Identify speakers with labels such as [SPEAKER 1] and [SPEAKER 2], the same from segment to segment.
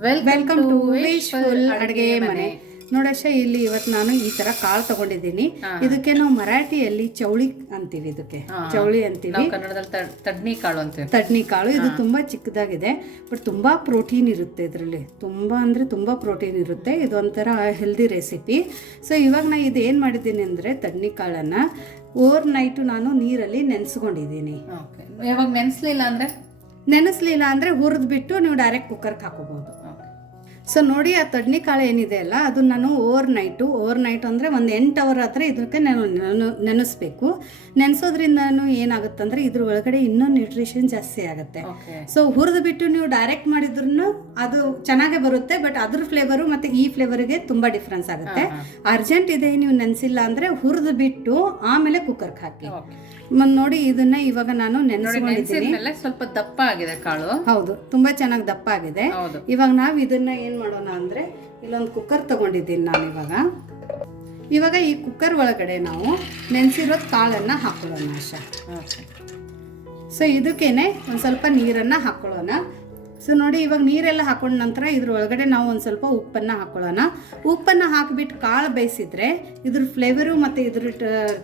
[SPEAKER 1] Welcome to wishful ಅಡುಗೆ ಮನೆ. ನೋಡಶ ಇಲ್ಲಿ ಇವತ್ತು ನಾನು ಈ ತರ ಕಾಳು ತಗೊಂಡಿದ್ದೀನಿ. ಇದಕ್ಕೆ ನಾವು ಮರಾಠಿಯಲ್ಲಿ ಚೌಳಿ ಅಂತೀವಿ ಇದಕ್ಕೆ. ಚೌಳಿ ಅಂತೀವಿ.
[SPEAKER 2] ಕನ್ನಡದಲ್ಲಿ ತಡ್- ತಡ್ನಿ ಕಾಳು ಅಂತೀವಿ.
[SPEAKER 1] ತಡ್ನಿ ಕಾಳು. ಇದು ತುಂಬಾ ಚಿಕ್ಕದಾಗಿದೆ ಬಟ್ ತುಂಬಾ ಪ್ರೋಟೀನ್ ಇರುತ್ತೆ ಇದರಲ್ಲಿ. ತುಂಬಾ ಅಂದ್ರೆ ತುಂಬಾ ಪ್ರೋಟೀನ್ ಇರುತ್ತೆ. ಇದೊಂಥರ ಒಂಥರ ಹೆಲ್ದಿ ರೆಸಿಪಿ ಸೊ ಇವಾಗ ನಾ ಇದು ಏನು ಮಾಡಿದ್ದೀನಿ ಅಂದ್ರೆ ತಡ್ನಿ ಕಾಳನ್ನ ಓವರ್ ನೈಟು ನಾನು ನೀರಲ್ಲಿ ನೆನೆಸ್ಕೊಂಡಿದ್ದೀನಿ.
[SPEAKER 2] ಯಾವಾಗ ನೆನೆಸ್ಲಿಲ್ಲ ಅಂದ್ರೆ?
[SPEAKER 1] ನೆನೆಸ್ಲಿಲ್ಲ ಅಂದ್ರೆ ಹುರಿದ್ಬಿಟ್ಟು ನೀವು ಡೈರೆಕ್ಟ್ ಕುಕ್ಕರ್ಗೆ ಹಾಕೋಬಹುದು ಸೊ ನೋಡಿ ಆ ತಡ್ನಿ ಕಾಳು ಏನಿದೆ ಅಲ್ಲ ಅದು ನಾನು ಓವರ್ ನೈಟು ಓವರ್ ನೈಟ್ ಅಂದರೆ ಒಂದು ಎಂಟು ಅವರ್ ಹತ್ರ ಇದಕ್ಕೆ ನಾನು ನೆನ- ನೆನೆಸ್ಬೇಕು. ನೆನೆಸೋದ್ರಿಂದ ಏನಾಗುತ್ತಂದ್ರೆ ಇದ್ರ ಒಳಗಡೆ ಇನ್ನೂ ನ್ಯೂಟ್ರಿಷನ್ ಜಾಸ್ತಿ ಆಗುತ್ತೆ. ಸೊ ಹುರಿದು ಬಿಟ್ಟು ನೀವು ಡೈರೆಕ್ಟ್ ಮಾಡಿದ್ರು ಅದು ಚೆನ್ನಾಗೇ ಬರುತ್ತೆ ಬಟ್ ಅದ್ರ ಫ್ಲೇವರು ಮತ್ತು ಈ ಫ್ಲೇವರಿಗೆ ತುಂಬ ಡಿಫ್ರೆನ್ಸ್ ಆಗುತ್ತೆ. ಅರ್ಜೆಂಟ್ ಇದೆ ನೀವು ನೆನೆಸಿಲ್ಲ ಅಂದರೆ ಹುರಿದು ಬಿಟ್ಟು ಆಮೇಲೆ ಕುಕ್ಕರ್ಗೆ ಹಾಕಿ. ಮತ್ತು ನೋಡಿ ಇದನ್ನ ಇವಾಗ ನಾನು ನೆನೆಸ್ಕೊಂಡಿದ್ದೀನಿ.
[SPEAKER 2] ಸ್ವಲ್ಪ ದಪ್ಪ ಆಗಿದೆ ಕಾಳು.
[SPEAKER 1] ಹೌದು ತುಂಬಾ ಚೆನ್ನಾಗಿ ದಪ್ಪ ಆಗಿದೆ
[SPEAKER 2] ಹೌದು.
[SPEAKER 1] ಇವಾಗ ನಾವು ಇದನ್ನ ಏನ್ ಮಾಡೋಣ ಅಂದ್ರೆ ಇಲ್ಲೊಂದು ಕುಕ್ಕರ್ ತಗೊಂಡಿದ್ದೀನಿ ನಾನು ಇವಾಗ. ಇವಾಗ ಈ ಕುಕ್ಕರ್ ಒಳಗಡೆ ನಾವು ನೆನೆಸಿರೋದು ಕಾಳನ್ನ ಹಾಕೊಳ್ಳೋಣ ಆಶಾ. ಸೊ ಇದಕ್ಕೇನೆ ಒಂದು ಸ್ವಲ್ಪ ನೀರನ್ನ ಹಾಕೊಳ್ಳೋಣ. ಸೊ ನೋಡಿ ಇವಾಗ ನೀರೆಲ್ಲ ಹಾಕೊಂಡ ನಂತರ ಇದ್ರ ಒಳಗಡೆ ನಾವು ಒಂದು ಸ್ವಲ್ಪ ಉಪ್ಪನ್ನ ಹಾಕೊಳ್ಳೋಣ. ಉಪ್ಪನ್ನ ಹಾಕಿಬಿಟ್ಟು ಕಾಳು ಬೇಯಿಸಿದ್ರೆ ಇದ್ರ ಫ್ಲೇವರು ಮತ್ತೆ ಇದ್ರ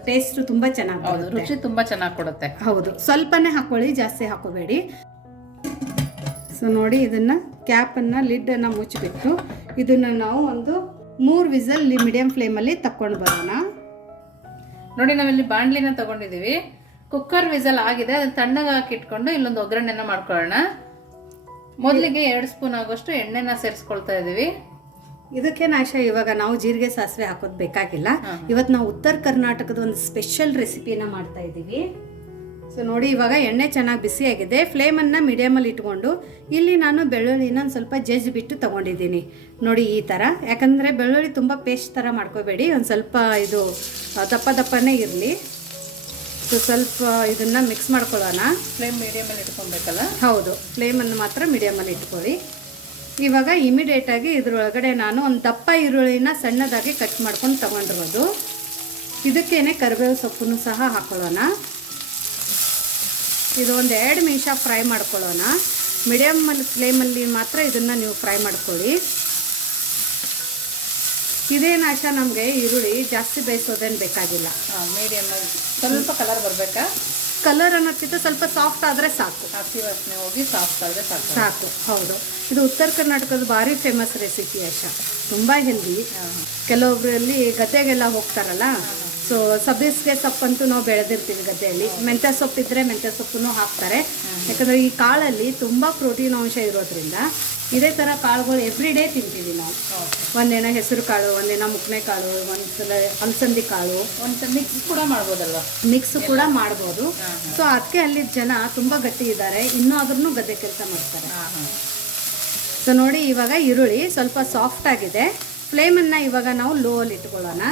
[SPEAKER 1] ಟೇಸ್ಟ್ ತುಂಬಾ ಚೆನ್ನಾಗಿ
[SPEAKER 2] ರುಚಿ ತುಂಬಾ ಚೆನ್ನಾಗಿ ಕೊಡುತ್ತೆ.
[SPEAKER 1] ಹೌದು ಸ್ವಲ್ಪನೇ ಹಾಕೊಳ್ಳಿ ಜಾಸ್ತಿ ಹಾಕೋಬೇಡಿ. ಸೊ ನೋಡಿ ಇದನ್ನ ಕ್ಯಾಪನ್ನು ಲಿಡ್ಡನ್ನು ಮುಚ್ಚಿಬಿಟ್ಟು ಇದನ್ನ ನಾವು ಒಂದು ಮೂರು ವಿಸಲ್ ಮೀಡಿಯಂ ಫ್ಲೇಮಲ್ಲಿ ತಕ್ಕೊಂಡು ಬರೋಣ.
[SPEAKER 2] ನೋಡಿ ನಾವಿಲ್ಲಿ ಬಾಣ್ಲಿನ ತಗೊಂಡಿದೀವಿ ಕುಕ್ಕರ್ ವಿಸಲ್ ಆಗಿದೆ ಅದನ್ನ ತಣ್ಣಗೆ ಹಾಕಿಟ್ಕೊಂಡು ಇಲ್ಲೊಂದು ಒಗ್ಗರಣೆನ ಮಾಡ್ಕೊಳ್ಳೋಣ. ಮೊದಲಿಗೆ ಎರಡು ಸ್ಪೂನ್ ಆಗೋಷ್ಟು ಎಣ್ಣೆನ ಸೇರಿಸ್ಕೊಳ್ತಾ ಇದೀವಿ
[SPEAKER 1] ಇದಕ್ಕೆ ನಾಶ ಇವಾಗ ನಾವು ಜೀರಿಗೆ ಸಾಸಿವೆ ಹಾಕೋದು ಬೇಕಾಗಿಲ್ಲ. ಇವತ್ತು ನಾವು ಉತ್ತರ ಕರ್ನಾಟಕದ ಒಂದು ಸ್ಪೆಷಲ್ ರೆಸಿಪಿನ ಮಾಡ್ತಾ ಇದ್ದೀವಿ. ಸೊ ನೋಡಿ ಇವಾಗ ಎಣ್ಣೆ ಚೆನ್ನಾಗಿ ಬಿಸಿಯಾಗಿದೆ ಫ್ಲೇಮನ್ನು ಮೀಡಿಯಮಲ್ಲಿ ಇಟ್ಕೊಂಡು ಇಲ್ಲಿ ನಾನು ಬೆಳ್ಳುಳ್ಳಿನ ಒಂದು ಸ್ವಲ್ಪ ಜಜ್ಜಿ ಬಿಟ್ಟು ತಗೊಂಡಿದ್ದೀನಿ. ನೋಡಿ ಈ ಥರ ಯಾಕಂದರೆ ಬೆಳ್ಳುಳ್ಳಿ ತುಂಬ ಪೇಸ್ಟ್ ಥರ ಮಾಡ್ಕೋಬೇಡಿ. ಒಂದು ಸ್ವಲ್ಪ ಇದು ದಪ್ಪ ದಪ್ಪನೇ ಇರಲಿ. ಸೊ ಸ್ವಲ್ಪ ಇದನ್ನು ಮಿಕ್ಸ್ ಮಾಡ್ಕೊಳ್ಳೋಣ.
[SPEAKER 2] ಫ್ಲೇಮ್ ಮೀಡಿಯಮಲ್ಲಿ ಇಟ್ಕೊಬೇಕಲ್ಲ?
[SPEAKER 1] ಹೌದು. ಫ್ಲೇಮನ್ನು ಮಾತ್ರ ಮೀಡಿಯಮಲ್ಲಿ ಇಟ್ಕೊಳ್ಳಿ. ಇವಾಗ ಇಮಿಡಿಯೇಟಾಗಿ ಇದರೊಳಗಡೆ ನಾನು ಒಂದು ದಪ್ಪ ಈರುಳ್ಳಿನ ಸಣ್ಣದಾಗಿ ಕಟ್ ಮಾಡ್ಕೊಂಡು ತಗೊಂಡಿರೋದು. ಇದಕ್ಕೇನೆ ಕರಿಬೇವು ಸೊಪ್ಪನ್ನು ಸಹ ಹಾಕೊಳ್ಳೋಣ. ಇದೊಂದು ಒಂದು ಎರಡು ನಿಮಿಷ ಫ್ರೈ ಮಾಡ್ಕೊಳ್ಳೋಣ. ಮೀಡಿಯಮಲ್ಲಿ ಫ್ಲೇಮಲ್ಲಿ ಮಾತ್ರ ಇದನ್ನು ನೀವು ಫ್ರೈ ಮಾಡ್ಕೊಳ್ಳಿ. ಇದೇನು ಆಶಾ ನಮಗೆ ಈರುಳ್ಳಿ ಜಾಸ್ತಿ ಬೇಯಿಸೋದೇನು ಬೇಕಾಗಿಲ್ಲ.
[SPEAKER 2] ಮೀಡಿಯಮ್ ಸ್ವಲ್ಪ ಕಲರ್ ಬರಬೇಕಾ?
[SPEAKER 1] ಕಲರ್ ಅನ್ನೋದಕ್ಕಿಂತ ಸ್ವಲ್ಪ ಸಾಫ್ಟ್ ಆದರೆ ಸಾಕು.
[SPEAKER 2] ಹಸಿ ವಾಸನೆ ಹೋಗಿ ಸಾಫ್ಟ್ ಆದರೆ ಸಾಕು.
[SPEAKER 1] ಸಾಕು ಹೌದು. ಇದು ಉತ್ತರ ಕರ್ನಾಟಕದ ಭಾರಿ ಫೇಮಸ್ ರೆಸಿಪಿ ಆಶಾ ತುಂಬ ಹೆಲ್ದಿ ಕೆಲವೊಬ್ಬರಲ್ಲಿ ಗದ್ದೆಗೆಲ್ಲ ಹೋಗ್ತಾರಲ್ಲ? ಸೊ ಸಬ್ಬಸಿಗೆ ಸೊಪ್ಪಂತೂ ನಾವು ಬೆಳೆದಿರ್ತೀವಿ ಗದ್ದೆಯಲ್ಲಿ. ಮೆಂತ್ಯ ಸೊಪ್ಪು ಇದ್ದರೆ ಮೆಂತ್ಯ ಸೊಪ್ಪನ್ನು ಹಾಕ್ತಾರೆ. ಯಾಕಂದರೆ ಈ ಕಾಳಲ್ಲಿ ತುಂಬ ಪ್ರೋಟೀನ್ ಅಂಶ ಇರೋದ್ರಿಂದ ಇದೇ ಥರ ಕಾಳುಗಳು ಎವ್ರಿ ಡೇ ತಿಂತೀವಿ ನಾವು. ಒಂದಿನ ಹೆಸರು ಕಾಳು ಒಂದಿನ ಮುಕ್ನೆ ಕಾಳು ಒಂದ್ಸಲ ಅಲಸಂದಿ ಕಾಳು.
[SPEAKER 2] ಒಂದು ಮಿಕ್ಸ್ ಕೂಡ ಮಾಡ್ಬೋದಲ್ವ?
[SPEAKER 1] ಮಿಕ್ಸ್ ಕೂಡ ಮಾಡ್ಬೋದು. ಸೊ ಅದಕ್ಕೆ ಅಲ್ಲಿ ಜನ ತುಂಬ ಗಟ್ಟಿ ಇದ್ದಾರೆ. ಇನ್ನೂ ಆದ್ರೂ ಗದ್ದೆ ಕೆಲಸ ಮಾಡ್ತಾರೆ. ಸೊ ನೋಡಿ ಇವಾಗ ಈರುಳ್ಳಿ ಸ್ವಲ್ಪ ಸಾಫ್ಟ್ ಆಗಿದೆ. ಫ್ಲೇಮನ್ನು ಇವಾಗ ನಾವು ಲೋ ಅಲ್ಲಿ ಇಟ್ಕೊಳ್ಳೋಣ.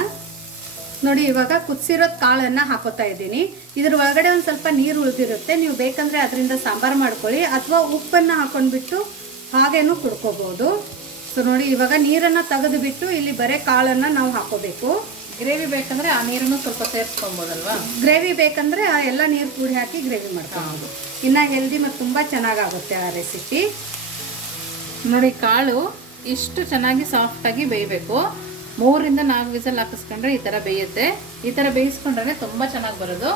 [SPEAKER 1] ನೋಡಿ ಇವಾಗ ಕುದಿಸಿರೋ ಕಾಳನ್ನು ಹಾಕೋತಾ ಇದ್ದೀನಿ. ಇದ್ರ ಒಳಗಡೆ ಒಂದು ಸ್ವಲ್ಪ ನೀರು ಉಳಿದಿರುತ್ತೆ. ನೀವು ಬೇಕಂದರೆ ಅದರಿಂದ ಸಾಂಬಾರು ಮಾಡ್ಕೊಳ್ಳಿ. ಅಥವಾ ಉಪ್ಪನ್ನು ಹಾಕೊಂಡ್ಬಿಟ್ಟು ಹಾಗೇನೂ ಕುಡ್ಕೋಬೋದು. ಸೊ ನೋಡಿ ಇವಾಗ ನೀರನ್ನು ತೆಗೆದುಬಿಟ್ಟು ಇಲ್ಲಿ ಬರೀ ಕಾಳನ್ನು ನಾವು ಹಾಕೋಬೇಕು.
[SPEAKER 2] ಗ್ರೇವಿ ಬೇಕಂದ್ರೆ ಆ ನೀರನ್ನು ಸ್ವಲ್ಪ ಸೇರಿಸ್ಕೊಬೋದಲ್ವಾ?
[SPEAKER 1] ಗ್ರೇವಿ ಬೇಕಂದ್ರೆ ಆ ಎಲ್ಲ ನೀರು ಕೂಡಿ ಹಾಕಿ ಗ್ರೇವಿ ಮಾಡ್ಕೊಬೋದು. ಇನ್ನು ಹೆಲ್ದಿ ಮತ್ತು ತುಂಬ ಚೆನ್ನಾಗಾಗುತ್ತೆ ಆ ರೆಸಿಪಿ.
[SPEAKER 2] ನೋಡಿ ಕಾಳು ಇಷ್ಟು ಚೆನ್ನಾಗಿ ಸಾಫ್ಟಾಗಿ ಬೇಯಬೇಕು. ಮೂರಿಂದ ನಾಲ್ಕು ವಿಸಲ್ ಹಾಕಿಸ್ಕೊಂಡ್ರೆ ಈ ಥರ ಬೇಯುತ್ತೆ. ಈ ಥರ ಬೇಯಿಸ್ಕೊಂಡ್ರೆ ತುಂಬ ಚೆನ್ನಾಗಿ ಬರೋದು.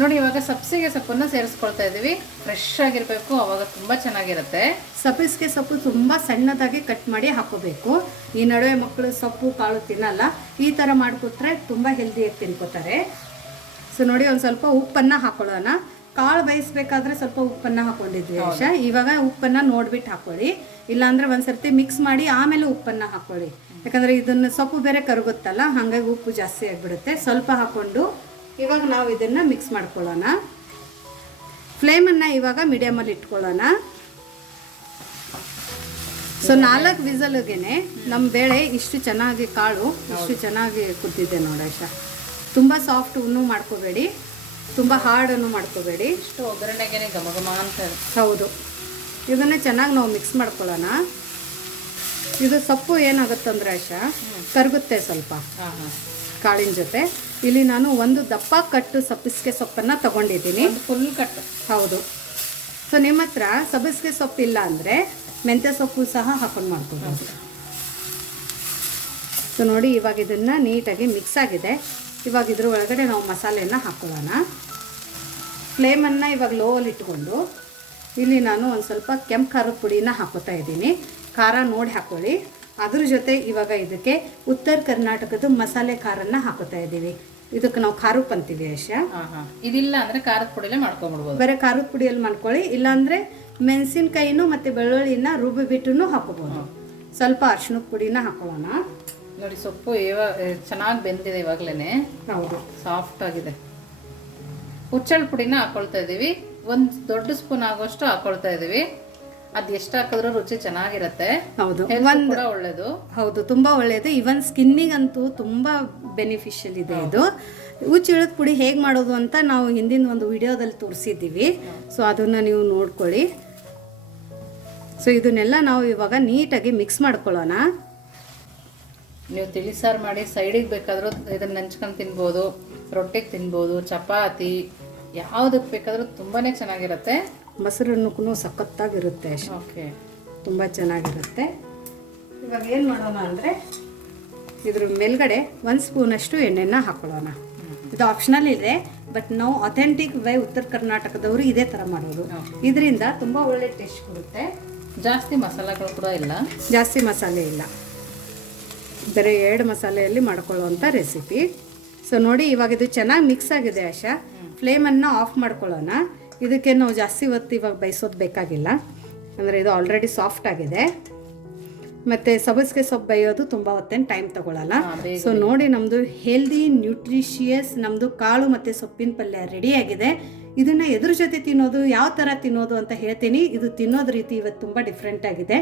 [SPEAKER 2] ನೋಡಿ, ಇವಾಗ ಸಬ್ಸಿಗೆ ಸೊಪ್ಪನ್ನು ಸೇರಿಸ್ಕೊಳ್ತಾ ಇದ್ದೀವಿ. ಫ್ರೆಶ್ ಆಗಿರಬೇಕು, ಅವಾಗ ತುಂಬ ಚೆನ್ನಾಗಿರುತ್ತೆ.
[SPEAKER 1] ಸಬ್ಬಸಿಗೆ ಸೊಪ್ಪು ತುಂಬ ಸಣ್ಣದಾಗಿ ಕಟ್ ಮಾಡಿ ಹಾಕೋಬೇಕು. ಈ ನಡುವೆ ಮಕ್ಕಳು ಸೊಪ್ಪು, ಕಾಳು ತಿನ್ನಲ್ಲ. ಈ ಥರ ಮಾಡಿಕೊಟ್ರೆ ತುಂಬ ಹೆಲ್ದಿಯಾಗಿ ತಿನ್ಕೋತಾರೆ. ಸೊ ನೋಡಿ, ಒಂದು ಸ್ವಲ್ಪ ಉಪ್ಪನ್ನು ಹಾಕೊಳ್ಳೋಣ. ಕಾಳು ಬೇಯಿಸ್ಬೇಕಾದ್ರೆ ಸ್ವಲ್ಪ ಉಪ್ಪನ್ನು ಹಾಕೊಂಡಿದ್ವಿ ಆಶಾ ಇವಾಗ ಉಪ್ಪನ್ನು ನೋಡ್ಬಿಟ್ಟು ಹಾಕೊಳ್ಳಿ. ಇಲ್ಲಾಂದ್ರೆ ಒಂದ್ಸರ್ತಿ ಮಿಕ್ಸ್ ಮಾಡಿ ಆಮೇಲೆ ಉಪ್ಪನ್ನು ಹಾಕೊಳ್ಳಿ. ಯಾಕಂದರೆ ಇದನ್ನು ಸೊಪ್ಪು ಬೇರೆ ಕರಗುತ್ತಲ್ಲ ಹಾಗಾಗಿ ಉಪ್ಪು ಜಾಸ್ತಿ ಆಗಿಬಿಡುತ್ತೆ. ಸ್ವಲ್ಪ ಹಾಕ್ಕೊಂಡು ಇವಾಗ ನಾವು ಇದನ್ನು ಮಿಕ್ಸ್ ಮಾಡ್ಕೊಳ್ಳೋಣ. ಫ್ಲೇಮನ್ನು ಇವಾಗ ಮೀಡಿಯಮಲ್ಲಿ ಇಟ್ಕೊಳ್ಳೋಣ. ಸೊ ನಾಲ್ಕು ವಿಸಲ್ಗೆನೆ ನಮ್ಮ ಬೇಳೆ ಇಷ್ಟು ಚೆನ್ನಾಗಿ ಕಾಳು ಇಷ್ಟು ಚೆನ್ನಾಗಿ ಕುದ್ದಿದೆ ನೋಡಾಶ ತುಂಬ ಸಾಫ್ಟ್ ಉನ್ನು ಮಾಡ್ಕೋಬೇಡಿ. ತುಂಬ ಹಾರ್ಡನ್ನು ಮಾಡ್ಕೋಬೇಡಿ.
[SPEAKER 2] ಇಷ್ಟು ಒಗ್ಗರಣೆಗೆ ಘಮ ಘಮ ಅಂತ
[SPEAKER 1] ಹೌದು. ಇದನ್ನು ಚೆನ್ನಾಗಿ ನಾವು ಮಿಕ್ಸ್ ಮಾಡ್ಕೊಳ್ಳೋಣ. ಇದು ಸೊಪ್ಪು ಏನಾಗುತ್ತಂದ್ರೆ ಆಶಾ ಕರಗುತ್ತೆ ಸ್ವಲ್ಪ. ಕಾಳಿನ ಜೊತೆ. ಇಲ್ಲಿ ನಾನು ಒಂದು ದಪ್ಪ ಕಟ್ಟು ಸಬ್ಬಸಿಗೆ ಸೊಪ್ಪನ್ನು ತಗೊಂಡಿದ್ದೀನಿ.
[SPEAKER 2] ಫುಲ್ ಕಟ್ಟು
[SPEAKER 1] ಹೌದು. ಸೊ ನಿಮ್ಮ ಹತ್ರ ಸಬ್ಬಸಿಗೆ ಸೊಪ್ಪು ಇಲ್ಲ ಅಂದರೆ ಮೆಂತ್ಯ ಸೊಪ್ಪು ಸಹ ಹಾಕೊಂಡು ಮಾಡ್ಕೊಬೋದು. ಸೊ ನೋಡಿ ಇವಾಗ ಇದನ್ನು ನೀಟಾಗಿ ಮಿಕ್ಸ್ ಆಗಿದೆ. ಇವಾಗ ಇದ್ರ ಒಳಗಡೆ ನಾವು ಮಸಾಲೆಯನ್ನು ಹಾಕ್ಕೊಳ್ಳೋಣ ಫ್ಲೇಮನ್ನು ಇವಾಗ ಲೋವಲ್ಲಿ ಇಟ್ಕೊಂಡು ಇಲ್ಲಿ ನಾನು ಒಂದು ಸ್ವಲ್ಪ ಕೆಂಪು ಖಾರದ ಪುಡಿನ ಹಾಕೋತಾ ಇದ್ದೀನಿ. ಖಾರ ನೋಡಿ ಹಾಕ್ಕೊಳ್ಳಿ ಅದ್ರ ಜೊತೆ ಇವಾಗ ಇದಕ್ಕೆ ಉತ್ತರ ಕರ್ನಾಟಕದ ಮಸಾಲೆ ಖಾರನ್ನು ಹಾಕೋತಾ ಇದ್ದೀವಿ. ಇದಕ್ಕೆ ನಾವು ಖಾರಕ್ಕೆ ಅಂತೀವಿ
[SPEAKER 2] ಹಾ ಇದಿಲ್ಲ ಅಂದ್ರೆ ಖಾರದ ಪುಡಿಯಲ್ಲೇ ಮಾಡ್ಕೊಂಡ್ಬಿಡ್ಬೋದು
[SPEAKER 1] ಬರೀ ಖಾರದ ಪುಡಿಯಲ್ಲಿ ಮಾಡ್ಕೊಳ್ಳಿ. ಇಲ್ಲಾಂದರೆ ಮೆಣಸಿನ್ಕಾಯಿನೂ ಮತ್ತು ಬೆಳ್ಳುಳ್ಳಿನ ರುಬ್ಬಿ ಬಿಟ್ಟು ಹಾಕೋಬೋದು ಸ್ವಲ್ಪ ಅರ್ಶಿನ ಪುಡಿನ ಹಾಕೊಳ್ಳೋಣ.
[SPEAKER 2] ನೋಡಿ ಸೊಪ್ಪು ಇವಾಗ ಚೆನ್ನಾಗಿ ಬೆಂದಿದೆ ಇವಾಗ್ಲೇನೆ.
[SPEAKER 1] ಹೌದು.
[SPEAKER 2] ಸಾಫ್ಟ್ ಆಗಿದೆ. ಹುಚ್ಚಳ ಪುಡಿನ ಹಾಕೊಳ್ತಾ ಇದೀವಿ ಒಂದ್ ದೊಡ್ಡ ಸ್ಪೂನ್ ಆಗೋಷ್ಟು ಹಾಕೊಳ್ತಾ ಇದೀವಿ ಅದ್ ಎಷ್ಟು ಹಾಕಿದ್ರೂ ರುಚಿ ಚೆನ್ನಾಗಿರತ್ತೆ.
[SPEAKER 1] ಹೌದು.
[SPEAKER 2] ಒಳ್ಳೇದು.
[SPEAKER 1] ಹೌದು ತುಂಬ ಒಳ್ಳೇದು. ಇವನ್ ಸ್ಕಿನ್ನಿಗಂತೂ ತುಂಬ ಬೆನಿಫಿಷಿಯಲ್ ಇದೆ ಇದು. ಹುಚ್ಚಿಳದ ಪುಡಿ ಹೇಗೆ ಮಾಡೋದು ಅಂತ ನಾವು ಹಿಂದಿನ ಒಂದು ವಿಡಿಯೋದಲ್ಲಿ ತೋರಿಸಿದ್ದೀವಿ. ಸೊ ಅದನ್ನು ನೀವು ನೋಡ್ಕೊಳ್ಳಿ. ಸೊ ಇದನ್ನೆಲ್ಲ ನಾವು ಇವಾಗ ನೀಟಾಗಿ ಮಿಕ್ಸ್ ಮಾಡ್ಕೊಳ್ಳೋಣ.
[SPEAKER 2] ನೀವು ತಿಳಿಸಾರು ಮಾಡಿ ಸೈಡಿಗೆ ಬೇಕಾದರೂ ಇದನ್ನು ನೆಂಚ್ಕೊಂಡು ತಿನ್ಬೋದು ರೊಟ್ಟಿಗೆ ತಿನ್ಬೋದು ಚಪಾತಿ ಯಾವುದಕ್ಕೆ ಬೇಕಾದರೂ ತುಂಬಾ ಚೆನ್ನಾಗಿರುತ್ತೆ.
[SPEAKER 1] ಮೊಸರನ್ನಕ್ಕೂ ಸಖತ್ತಾಗಿರುತ್ತೆ.
[SPEAKER 2] ಓಕೆ.
[SPEAKER 1] ತುಂಬ ಚೆನ್ನಾಗಿರುತ್ತೆ. ಇವಾಗ ಏನು ಮಾಡೋಣ ಅಂದರೆ ಇದ್ರ ಮೇಲ್ಗಡೆ ಒಂದು ಸ್ಪೂನಷ್ಟು ಎಣ್ಣೆನ ಹಾಕೊಳ್ಳೋಣ. ಇದು ಆಪ್ಷನಲ್ ಇದೆ ಬಟ್ ನಾವು ಅಥೆಂಟಿಕ್ ವೇ ಉತ್ತರ ಕರ್ನಾಟಕದವರು ಇದೇ ಥರ ಮಾಡೋದು. ಇದರಿಂದ ತುಂಬ ಒಳ್ಳೆ ಟೇಸ್ಟ್ ಕೊಡುತ್ತೆ.
[SPEAKER 2] ಜಾಸ್ತಿ ಮಸಾಲೆಗಳು ಕೂಡ ಇಲ್ಲ.
[SPEAKER 1] ಜಾಸ್ತಿ ಮಸಾಲೆ ಇಲ್ಲ. ಬರೀ ಎರಡು ಮಸಾಲೆಯಲ್ಲಿ ಮಾಡ್ಕೊಳ್ಳುವಂಥ ರೆಸಿಪಿ. ಸೊ ನೋಡಿ ಇವಾಗ ಇದು ಚೆನ್ನಾಗಿ ಮಿಕ್ಸ್ ಆಗಿದೆ ಆಶಾ. ಫ್ಲೇಮನ್ನು ಆಫ್ ಮಾಡ್ಕೊಳ್ಳೋಣ. ಇದಕ್ಕೆ ನಾವು ಜಾಸ್ತಿ ಹೊತ್ತು ಇವಾಗ ಬೇಯಿಸೋದು ಬೇಕಾಗಿಲ್ಲ. ಅಂದರೆ ಇದು ಆಲ್ರೆಡಿ ಸಾಫ್ಟ್ ಆಗಿದೆ. ಮತ್ತು ಸಬಸ್ಗೆ ಸೊಪ್ಪು ಬೈಯೋದು ತುಂಬ ಹೊತ್ತೇನು ಟೈಮ್ ತಗೊಳ್ಳಲ್ಲ ಸೊ ನೋಡಿ ನಮ್ಮದು ಹೆಲ್ದಿ ನ್ಯೂಟ್ರಿಷಿಯಸ್ ನಮ್ಮದು ಕಾಳು ಮತ್ತು ಸೊಪ್ಪಿನ ಪಲ್ಯ ರೆಡಿಯಾಗಿದೆ ಇದನ್ನು ಎದ್ರ ಜೊತೆ ತಿನ್ನೋದು ಯಾವ ಥರ ತಿನ್ನೋದು ಅಂತ ಹೇಳ್ತೀನಿ. ಇದು ತಿನ್ನೋದು ರೀತಿ ಇವತ್ತು ತುಂಬ ಡಿಫ್ರೆಂಟ್ ಆಗಿದೆ.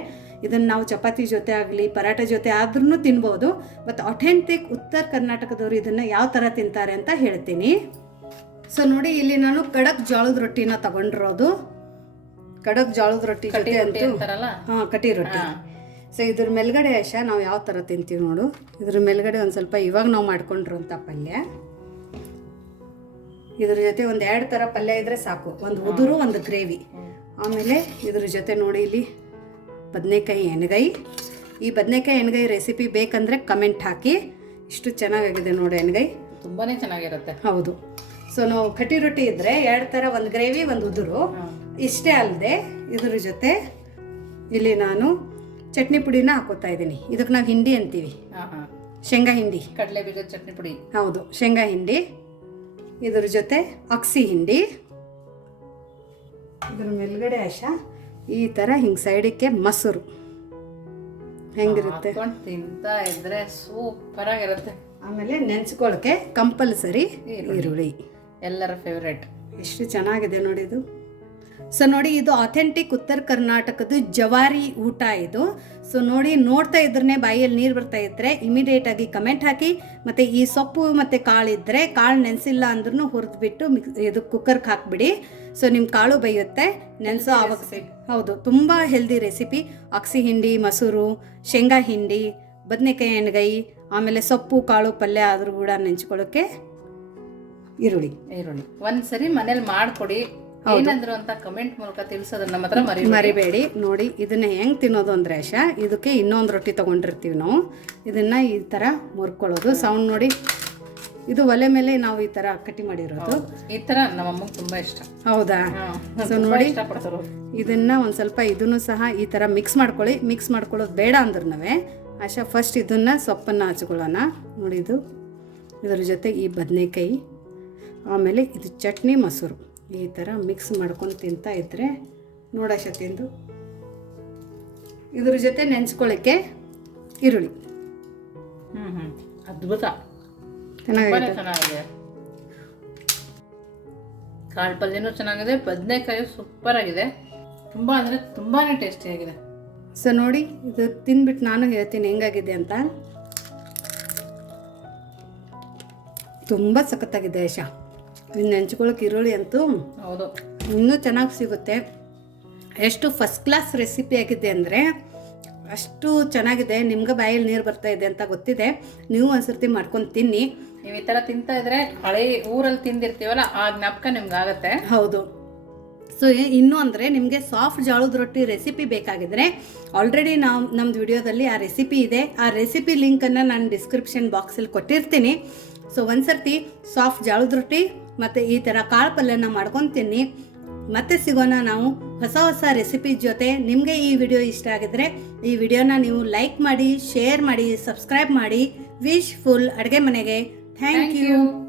[SPEAKER 1] ಇದನ್ನು ನಾವು ಚಪಾತಿ ಜೊತೆ ಆಗಲಿ ಪರಾಟ ಜೊತೆ ಆದ್ರೂ ತಿನ್ಬೋದು. ಬಟ್ ಅಥೆಂಟಿಕ್ ಉತ್ತರ ಕರ್ನಾಟಕದವರು ಇದನ್ನು ಯಾವ ಥರ ತಿಂತಾರೆ ಅಂತ ಹೇಳ್ತೀನಿ. ಸೊ ನೋಡಿ ಇಲ್ಲಿ ನಾನು ಕಡಕ್ ಜೋಳದ ರೊಟ್ಟಿನ ತಗೊಂಡಿರೋದು. ಕಡಕ್ ಜೋಳದ ರೊಟ್ಟಿ ಹಾಂ ಕಟಿ ರೊಟ್ಟಿ. ಸೊ ಇದ್ರ ಮೇಲ್ಗಡೆ ಯಶ ನಾವು ಯಾವ ಥರ ತಿಂತೀವಿ ನೋಡು. ಇದ್ರ ಮೇಲ್ಗಡೆ ಒಂದು ಸ್ವಲ್ಪ ಇವಾಗ ನಾವು ಮಾಡ್ಕೊಂಡಿರೋಂಥ ಪಲ್ಯ. ಇದ್ರ ಜೊತೆ ಒಂದು ಎರಡು ಥರ ಪಲ್ಯ ಇದ್ರೆ ಸಾಕು. ಒಂದು ಉದುರು ಒಂದು ಗ್ರೇವಿ. ಆಮೇಲೆ ಇದ್ರ ಜೊತೆ ನೋಡಿ ಇಲ್ಲಿ ಬದನೆಕಾಯಿ ಎಣ್ಗೈ ಈ ಬದನೆಕಾಯಿ ಎಣ್ಗೈ ರೆಸಿಪಿ ಬೇಕಂದರೆ ಕಮೆಂಟ್ ಹಾಕಿ. ಇಷ್ಟು ಚೆನ್ನಾಗಾಗಿದೆ ನೋಡಿ ಎಣ್ಗೈ
[SPEAKER 2] ತುಂಬಾನೇ ಚೆನ್ನಾಗಿರುತ್ತೆ.
[SPEAKER 1] ಹೌದು. ಸೊ ನಾವು ಕಟ್ಟಿ ರೊಟ್ಟಿ ಇದ್ದರೆ ಎರಡು ಥರ ಒಂದು ಗ್ರೇವಿ ಒಂದು ಉದುರು. ಇಷ್ಟೇ ಅಲ್ಲದೆ ಇದ್ರ ಜೊತೆ ಇಲ್ಲಿ ನಾನು ಚಟ್ನಿ ಪುಡಿನ ಹಾಕೋತಾ ಇದ್ದೀನಿ. ಇದಕ್ಕೆ ನಾವು ಹಿಂಡಿ ಅಂತೀವಿ. ಶೇಂಗಾ ಹಿಂಡಿ.
[SPEAKER 2] ಕಡಲೆ ಬೀಜದ ಚಟ್ನಿ ಪುಡಿ.
[SPEAKER 1] ಹೌದು ಶೇಂಗಾ ಹಿಂಡಿ. ಇದ್ರ ಜೊತೆ ಅಕ್ಸಿ ಹಿಂಡಿ ಇದ್ರ ಮೇಲ್ಗಡೆ ಆಶ ಈ ಥರ ಹಿಂಗೆ ಸೈಡಿಗೆ ಮೊಸರು. ಹೆಂಗಿರುತ್ತೆ?
[SPEAKER 2] ತಿಂತಾ ಇದ್ರೆ ಸೂಪರ್ ಆಗಿರುತ್ತೆ.
[SPEAKER 1] ಆಮೇಲೆ ನೆನ್ಸ್ಕೊಳಕ್ಕೆ ಕಂಪಲ್ಸರಿ ಈರುಳ್ಳಿ.
[SPEAKER 2] ಎಲ್ಲರ ಫೇವ್ರೇಟ್
[SPEAKER 1] ಎಷ್ಟು ಚೆನ್ನಾಗಿದೆ ನೋಡಿ ಇದು ಸೊ ನೋಡಿ ಇದು ಅಥೆಂಟಿಕ್ ಉತ್ತರ ಕರ್ನಾಟಕದ ಜವಾರಿ ಊಟ ಇದು. ಸೊ ನೋಡಿ ನೋಡ್ತಾ ಇದ್ರೆ ಬಾಯಲ್ಲಿ ನೀರು ಬರ್ತಾ ಇದ್ರೆ ಇಮಿಡಿಯೇಟ್ ಆಗಿ ಕಮೆಂಟ್ ಹಾಕಿ. ಮತ್ತು ಈ ಸೊಪ್ಪು ಮತ್ತು ಕಾಳು ಇದ್ರೆ ಕಾಳು ನೆನೆಸಿಲ್ಲ ಅಂದ್ರೂ ಹುರಿದ್ಬಿಟ್ಟು ಮಿಕ್ಸ್ ಇದು ಕುಕ್ಕರ್ಗೆ ಹಾಕ್ಬಿಡಿ. ಸೊ ನಿಮ್ಮ ಕಾಳು ಬೈಯುತ್ತೆ ನೆನೆಸೋ ಆವಾಗ ಹೌದು ತುಂಬ ಹೆಲ್ದಿ ರೆಸಿಪಿ ಅಕ್ಸಿ ಹಿಂಡಿ ಮೊಸರು ಶೇಂಗಾ ಹಿಂಡಿ ಬದನೆಕಾಯಿ ಎಣ್ಗಾಯಿ ಆಮೇಲೆ ಸೊಪ್ಪು ಕಾಳು ಪಲ್ಯ ಆದರೂ ಕೂಡ ನೆಂಚ್ಕೊಳ್ಳೋಕ್ಕೆ ಈರುಳ್ಳಿ
[SPEAKER 2] ಈರುಳ್ಳಿ ಒಂದ್ಸರಿ ಮನೇಲಿ ಮಾಡ್ಕೊಡಿ. ಏನಂದ್ರು ಅಂತ ಕಮೆಂಟ್ ಮೂಲಕ ತಿಳಿಸೋದನ್ನ ನಮ್ಮ ಹತ್ರ ಮರಿ
[SPEAKER 1] ಮರಿಬೇಡಿ. ನೋಡಿ ಇದನ್ನ ಹೆಂಗೆ ತಿನ್ನೋದು ಅಂದರೆ ಆಶ ಇದಕ್ಕೆ ಇನ್ನೊಂದು ರೊಟ್ಟಿ ತಗೊಂಡಿರ್ತೀವಿ ನಾವು. ಇದನ್ನು ಈ ಥರ ಮುರ್ಕೊಳ್ಳೋದು. ಸೌಂಡ್ ನೋಡಿ ಇದು ಒಲೆ ಮೇಲೆ ನಾವು ಈ ಥರ ಕಟ್ಟಿ ಮಾಡಿರೋದು.
[SPEAKER 2] ಈ ತರ ನಮ್ಮ ಅಮ್ಮಗೆ ತುಂಬಾ ಇಷ್ಟ.
[SPEAKER 1] ಹೌದಾ? ಸೊ ನೋಡಿ ಇದನ್ನ ಒಂದು ಸ್ವಲ್ಪ ಇದನ್ನು ಸಹ ಈ ಥರ ಮಿಕ್ಸ್ ಮಾಡ್ಕೊಳ್ಳಿ. ಮಿಕ್ಸ್ ಮಾಡ್ಕೊಳ್ಳೋದು ಬೇಡ ಅಂದ್ರೂ ಆಶಾ ಫಸ್ಟ್ ಇದನ್ನು ಸೊಪ್ಪನ್ನು ಹಚ್ಕೊಳ್ಳೋಣ. ನೋಡಿ ಇದು. ಇದರ ಜೊತೆ ಈ ಬದನೆಕಾಯಿ ಆಮೇಲೆ ಇದು ಚಟ್ನಿ ಮೊಸರು. ಈ ಥರ ಮಿಕ್ಸ್ ಮಾಡ್ಕೊಂಡು ತಿಂತಾ ಇದ್ದರೆ ನೋಡಾಶ ತಿಂದು ಇದ್ರ ಜೊತೆ ನೆನೆಸ್ಕೊಳ್ಳೋಕ್ಕೆ ಈರುಳ್ಳಿ.
[SPEAKER 2] ಹ್ಞೂ ಹ್ಞೂ ಅದ್ಭುತ.
[SPEAKER 1] ಚೆನ್ನಾಗಿದೆ
[SPEAKER 2] ಚೆನ್ನಾಗಿದೆ. ಕಾಳು ಪಲ್ಯನೂ ಚೆನ್ನಾಗಿದೆ ಬದನೆಕಾಯಿ ಸೂಪರ್ ಆಗಿದೆ. ತುಂಬಾ ಅಂದರೆ ತುಂಬಾ ಟೇಸ್ಟಿ ಆಗಿದೆ.
[SPEAKER 1] ಸೊ ನೋಡಿ ಇದು ತಿಂದ್ಬಿಟ್ಟು ನಾನು ಹೇಳ್ತೀನಿ ಹೆಂಗಾಗಿದೆ ಅಂತ. ತುಂಬ ಸಖತ್ತಾಗಿದೆ ಆಶಾ ಇನ್ನು ನೆಂಚ್ಕೊಳ್ಳೋಕೆ ಈರುಳ್ಳಿ ಅಂತೂ
[SPEAKER 2] ಹೌದು.
[SPEAKER 1] ಇನ್ನೂ ಚೆನ್ನಾಗಿ ಸಿಗುತ್ತೆ. ಎಷ್ಟು ಫಸ್ಟ್ ಕ್ಲಾಸ್ ರೆಸಿಪಿ ಆಗಿದೆ ಅಂದರೆ ಅಷ್ಟು ಚೆನ್ನಾಗಿದೆ. ನಿಮ್ಗೆ ಬಾಯಲ್ಲಿ ನೀರು ಬರ್ತಾ ಇದೆ ಅಂತ ಗೊತ್ತಿದೆ. ನೀವು ಒಂದ್ಸರ್ತಿ ಮಾಡ್ಕೊಂಡು ತಿನ್ನಿ.
[SPEAKER 2] ನೀವು ಈ ಥರ ತಿಂತಾ ಇದ್ರೆ ಹಳೆ ಊರಲ್ಲಿ ತಿಂದಿರ್ತೀವಲ್ಲ ಆ ಜ್ಞಾಪಕ ನಿಮ್ಗೆ ಆಗುತ್ತೆ.
[SPEAKER 1] ಹೌದು. ಸೊ ಇನ್ನು ಅಂದರೆ ನಿಮಗೆ ಸಾಫ್ಟ್ ಜಾಳದ ರೊಟ್ಟಿ ರೆಸಿಪಿ ಬೇಕಾಗಿದ್ರೆ ಆಲ್ರೆಡಿ ನಾವು ನಮ್ಮದು ವಿಡಿಯೋದಲ್ಲಿ ಆ ರೆಸಿಪಿ ಇದೆ. ಆ ರೆಸಿಪಿ ಲಿಂಕನ್ನು ನಾನು ಡಿಸ್ಕ್ರಿಪ್ಷನ್ ಬಾಕ್ಸಲ್ಲಿ ಕೊಟ್ಟಿರ್ತೀನಿ. ಸೊ ಒಂದ್ಸರ್ತಿ ಸಾಫ್ಟ್ ಜೋಳದ ರೊಟ್ಟಿ ಮತ್ತು ಈ ಥರ ಕಾಳು ಪಲ್ಯನ ಮಾಡ್ಕೊತೀನಿ ತಿನ್ನಿ. ಮತ್ತೆ ಸಿಗೋಣ ನಾವು ಹೊಸ ಹೊಸ ರೆಸಿಪಿ ಜೊತೆ. ನಿಮಗೆ ಈ ವಿಡಿಯೋ ಇಷ್ಟ ಆಗಿದ್ರೆ ಈ ವಿಡಿಯೋನ ನೀವು ಲೈಕ್ ಮಾಡಿ ಶೇರ್ ಮಾಡಿ ಸಬ್ಸ್ಕ್ರೈಬ್ ಮಾಡಿ. ವಿಶ್ ಫುಲ್ ಅಡುಗೆ ಮನೆಗೆ. Thank you